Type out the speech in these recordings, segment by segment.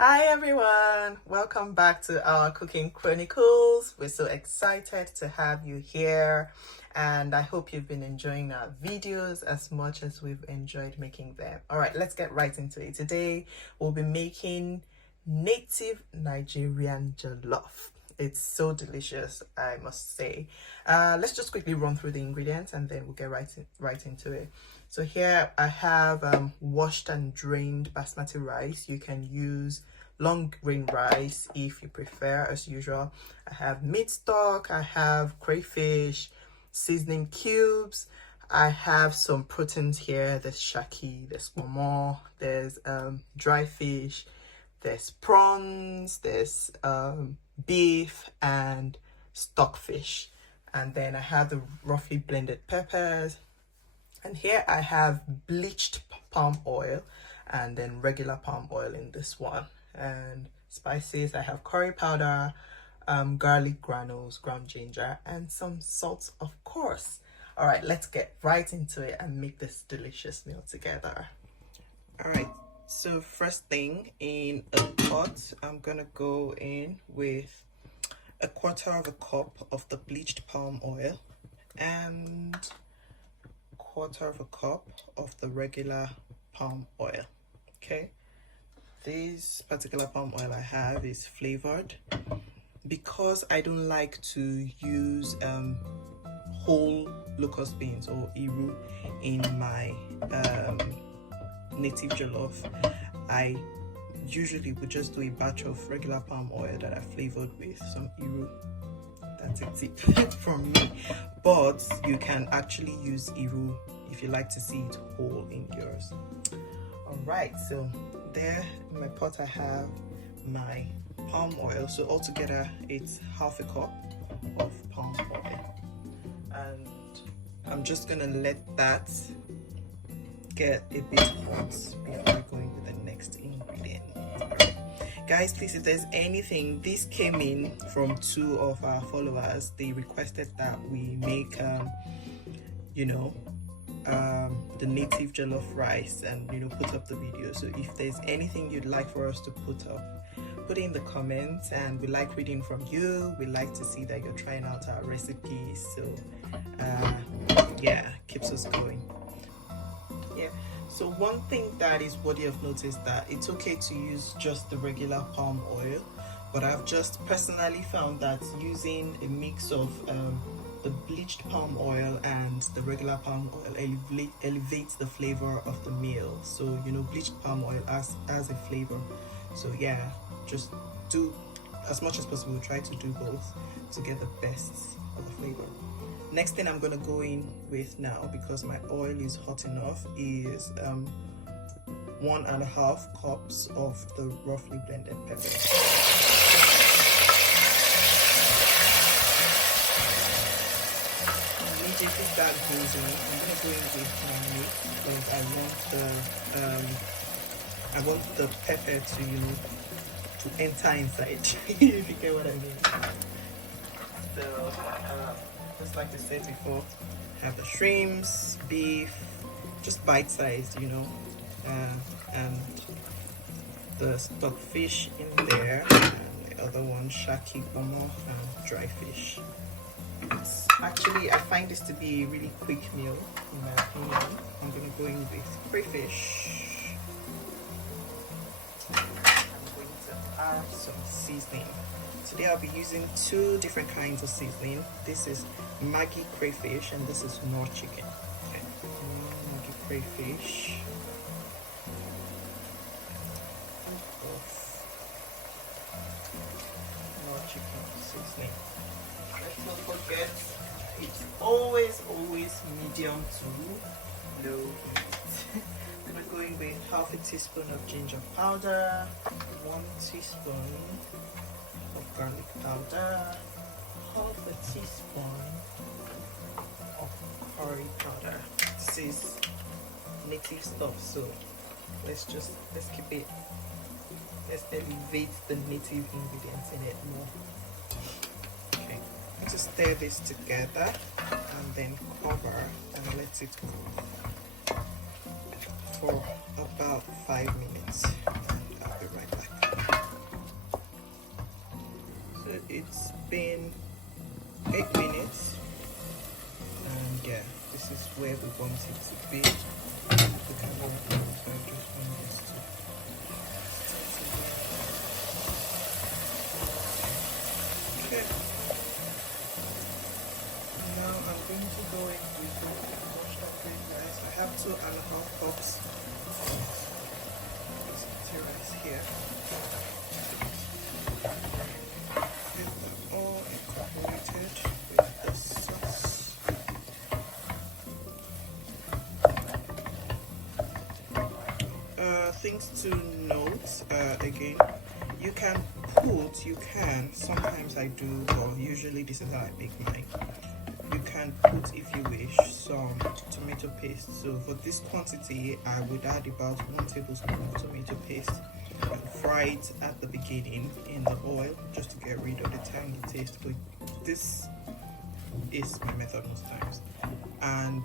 Hi everyone, welcome back to our cooking chronicles. We're so excited to have you here, and I hope you've been enjoying our videos as much as we've enjoyed making them. All right, let's get right into it. Today we'll be making native Nigerian jollof. It's so delicious, I must say. Let's just quickly run through the ingredients and then we'll get right into it. So here I have washed and drained basmati rice. You can use long grain rice if you prefer, as usual. I have meat stock, I have crayfish, seasoning cubes, I have some proteins here. There's shaki, there's momo, there's dry fish, there's prawns, there's beef and stockfish, and then I have the roughly blended peppers, and here I have bleached palm oil and then regular palm oil in this one. And spices, I have curry powder, garlic granules, ground ginger, and some salt, of course. All right, let's get right into it and make this delicious meal together. All right, so first thing, in a pot I'm gonna go in with a quarter of a cup of the bleached palm oil and quarter of a cup of the regular palm oil. Okay, this particular palm oil I have is flavored because I don't like to use whole locust beans or iru in my native jollof. I usually would just do a batch of regular palm oil that I flavored with some iru. That's a tip from me, but you can actually use iru if you like to see it whole in yours. All right, so there in my pot I have my palm oil. So altogether it's half a cup of palm oil, and I'm just gonna let that get a bit hot before going with the next ingredient. Right. Guys, please, if there's anything, this came in from two of our followers. They requested that we make the native jollof rice and put up the video. So if there's anything you'd like for us to put up, put it in the comments, and we like reading from you. We like to see that you're trying out our recipes, so yeah, keeps us going. Yeah, so one thing that is worthy of notice, that it's okay to use just the regular palm oil, but I've just personally found that using a mix of the bleached palm oil and the regular palm oil elevates the flavor of the meal. So bleached palm oil has a flavor, so yeah, just do as much as possible, try to do both to get the best of the flavor. Next thing I'm going to go in with now, because my oil is hot enough, is 1.5 cups of the roughly blended peppers. Immediately start braising. I'm going to go in with my meat because I want the pepper to enter inside, if you get what I mean. So just like I said before, have the shrimps, beef, just bite-sized, and the stockfish in there, and the other one, shaki, momo, and dry fish. Actually, I find this to be a really quick meal, in my opinion. I'm going to go in with crayfish. I'm going to add some seasoning. Today I'll be using two different kinds of seasoning. This is maggi crayfish and this is knorr chicken. Okay. Maggi crayfish. Knorr chicken seasoning. Let's not forget, it's always medium to low heat. I'm going with half a teaspoon of ginger powder, 1 teaspoon of garlic powder, half a teaspoon of curry powder. This is native stuff, so let's elevate the native ingredients in it more. Okay, let's stir this together and then cover and let it cook for about 5 minutes. And I'll be right back. been 8 minutes, and yeah, this is where we want it to be. We can go so I just want this to okay. Now I'm going to go in with the wash that very nice. I have 2.5 cups of basmati rice here. Get them all incorporated with the sauce. Things to note, again, you can sometimes I do, or usually this is how I make mine. You can put, if you wish, some tomato paste. So for this quantity, I would add about 1 tablespoon of tomato paste and fry it at the beginning in the oil just to get rid of the tangy taste. But this is my method most times. And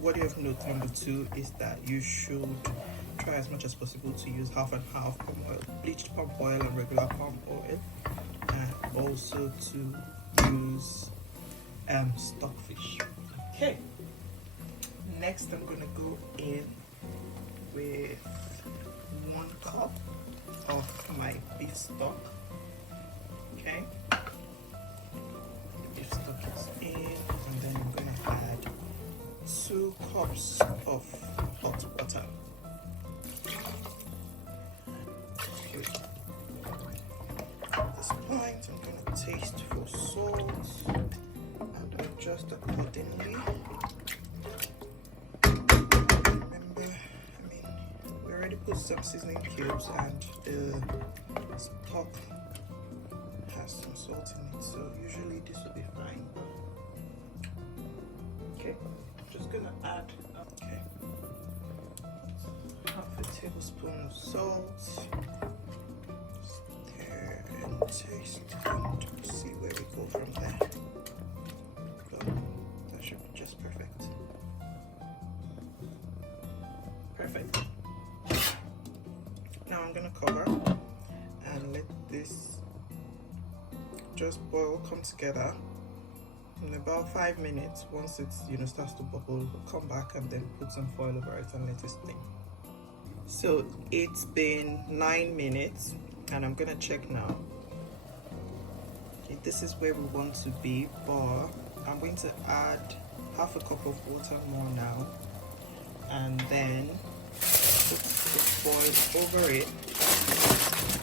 worthy of note number 2 is that you should try as much as possible to use half and half palm oil, bleached palm oil and regular palm oil, and also to use stockfish. Okay, next I'm gonna go in with 1 cup of my beef stock. Okay, beef stock is in, and then I'm gonna add 2 cups of hot water. Okay. At this point, I'm gonna taste for salt and adjust accordingly. Remember, we already put some seasoning cubes, and the stock has some salt in it, so usually this will be fine. Okay, I'm just gonna add half a tablespoon of salt. Stir and taste and see where we go from there. But that should be just perfect. Perfect. Now I'm gonna cover and let this just boil, come together. In about 5 minutes, once it starts to bubble, we'll come back and then put some foil over it and let it steam. So it's been 9 minutes, and I'm gonna check now. Okay, this is where we want to be, but I'm going to add half a cup of water more now, and then put the foil over it,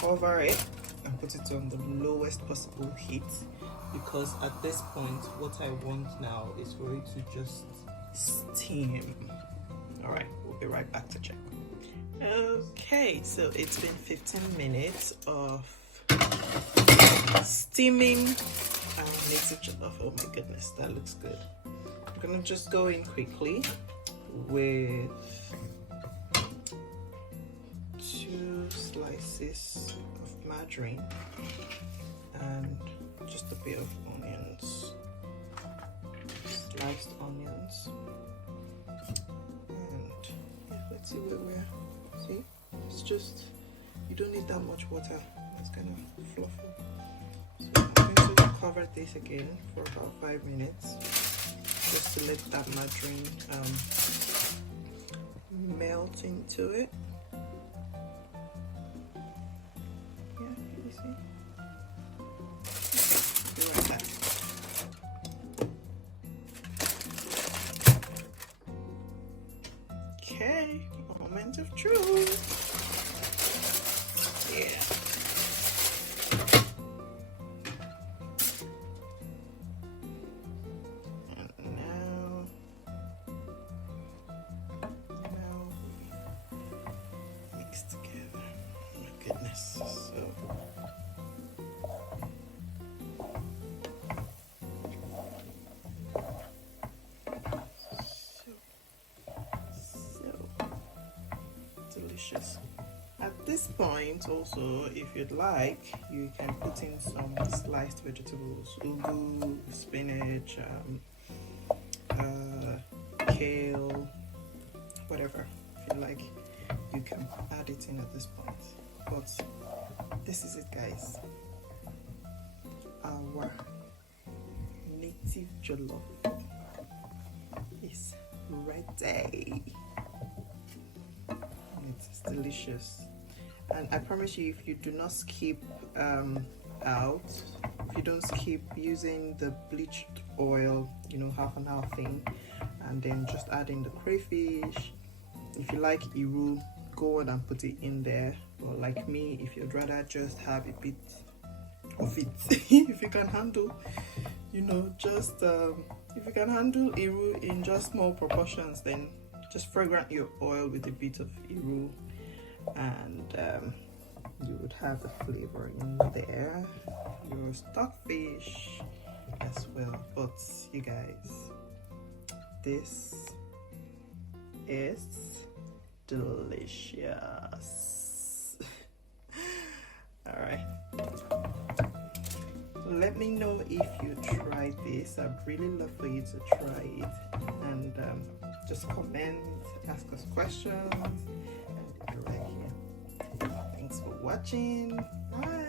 cover it, and put it on the lowest possible heat, because at this point what I want now is for it to just steam. All right, we'll be right back to check. Okay, so it's been 15 minutes of steaming native jollof. Oh my goodness, that looks good. I'm gonna just go in quickly with 2 slices of margarine and just a bit of onions, sliced onions, and let's see where we're. See, it's just, you don't need that much water. It's kind of fluffy. So I'm going to cover this again for about 5 minutes, just to let that margarine melt into it. Yeah, you see? Be right back. Okay, moment of truth. Yeah. And now we mix together. Oh my goodness. So delicious. At this point also, if you'd like, you can put in some sliced vegetables, ugu, spinach, kale, whatever. If you like, you can add it in at this point. But this is it, guys. Our native jollof is ready. It's delicious, and I promise you, if you do not skip out, if you don't skip using the bleached oil, you know, half an hour thing, and then just adding the crayfish. If you like iru, go on and put it in there. Or like me, if you'd rather just have a bit of it, if you can handle, you know, just if you can handle iru in just small proportions, then just fragrant your oil with a bit of iru, and you would have the flavor in there. Your stockfish as well. But you guys, this is delicious. All right, let me know if you tried this. I'd really love for you to try it, and just comment, ask us questions, and you're right here. Thanks for watching. Bye.